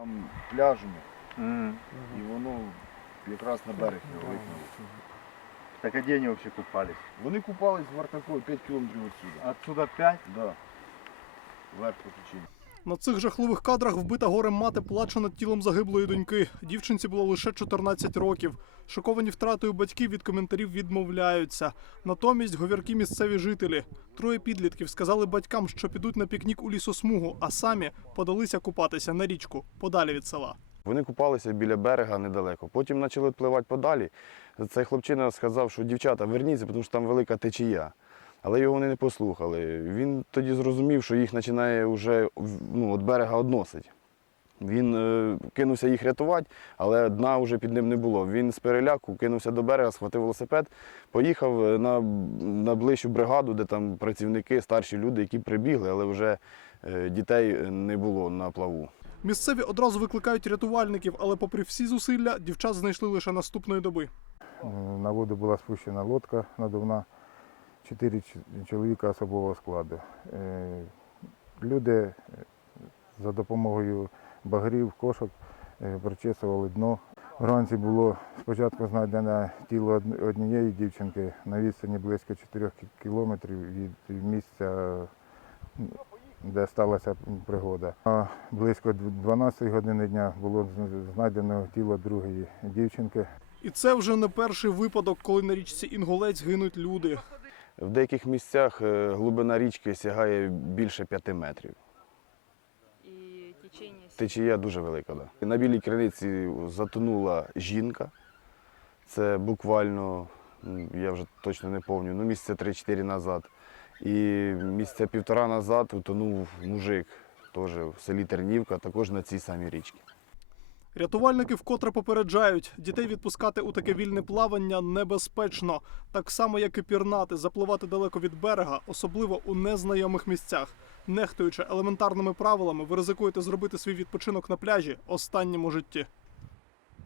Там пляжно, М. і воно якраз на берег його викинуло. Так а где они вообще купались? Вони купались в Вартакові 5 кілометрів відсюди. Отсюда 5? Да. Вверх по течінню. На цих жахливих кадрах вбита горем мати плаче над тілом загиблої доньки. Дівчинці було лише 14 років. Шоковані втратою батьків від коментарів відмовляються. Натомість говіркі місцеві жителі. Троє підлітків сказали батькам, що підуть на пікнік у лісосмугу, а самі подалися купатися на річку подалі від села. Вони купалися біля берега недалеко. Потім почали впливати подалі. Цей хлопчина сказав, що дівчата, верніться, тому що там велика течія. Але його вони не послухали. Він тоді зрозумів, що їх починає вже ну, від берега односить. Він е, кинувся їх рятувати, але дна вже під ним не було. Він з переляку кинувся до берега, схватив велосипед, поїхав е, на, на ближчу бригаду, де там працівники, старші люди, які прибігли, але вже е, дітей не було на плаву. Місцеві одразу викликають рятувальників, але, попри всі зусилля, дівчат знайшли лише наступної доби. На воду була спущена лодка надувна, чотири чоловіка особового складу. Е, Люди е, за допомогою багрів, кошок е, прочесували дно. Вранці було спочатку знайдено тіло однієї дівчинки на відстані близько 4 кілометрів від місця, де сталася пригода. А близько 12 години дня було знайдено тіло другої дівчинки. І це вже не перший випадок, коли на річці Інгулець гинуть люди. В деяких місцях е, глибина річки сягає більше п'яти метрів. и течение Течія дуже велика. Да. На білій криниці затонула жінка. Це буквально, я вже точно не пам'ятаю, ну місяця 3-4 назад. І місяця півтора назад утонув мужик, теж в селі Тернівка, також на цій самій річці. Рятувальники вкотре попереджають, дітей відпускати у таке вільне плавання небезпечно, так само як і пірнати, запливати далеко від берега, особливо у незнайомих місцях. Нехтуючи елементарними правилами, ви ризикуєте зробити свій відпочинок на пляжі останнім у житті.